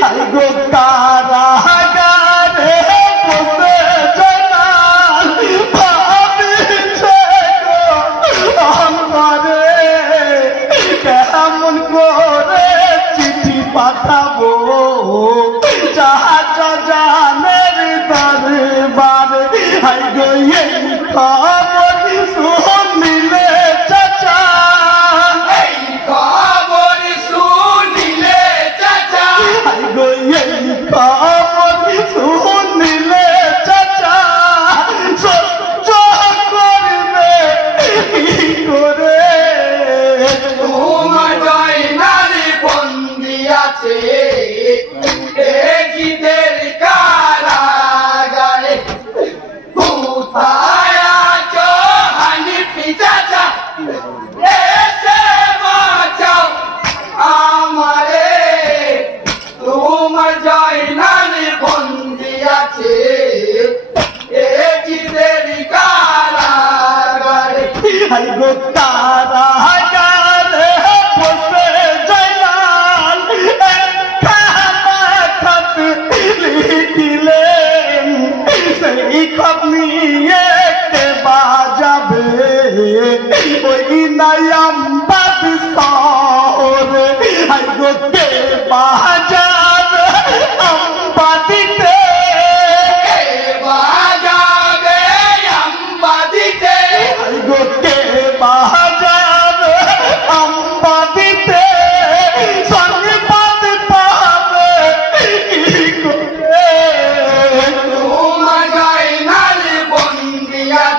গো কারাগারে বসে জানাল ভাবিছে কেমন করে চিঠি পাঠাবো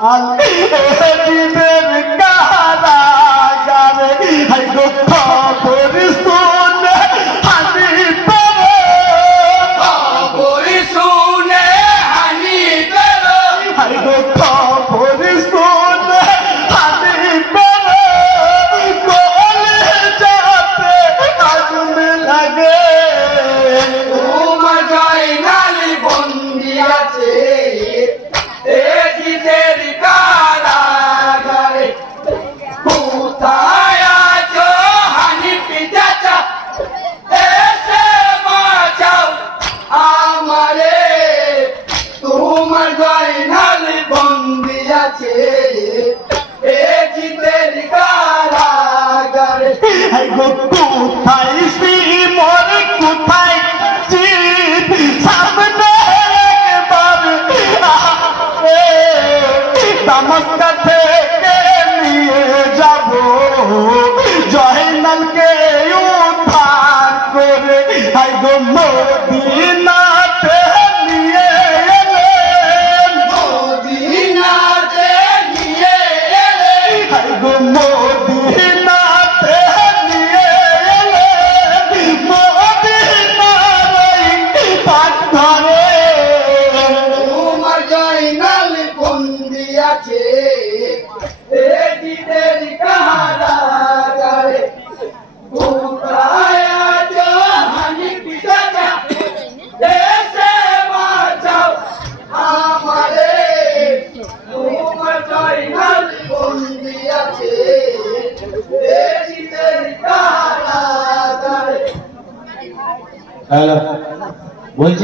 Happy. আছে। কারাগারে। হাই গো কোথায়? কোথায়? জিত সামনে একবার। তামাক্কা থেকে নিয়ে যাব। জয়নালকে উদ্ধার করে। হাই গো মদিনাতে Hello. Với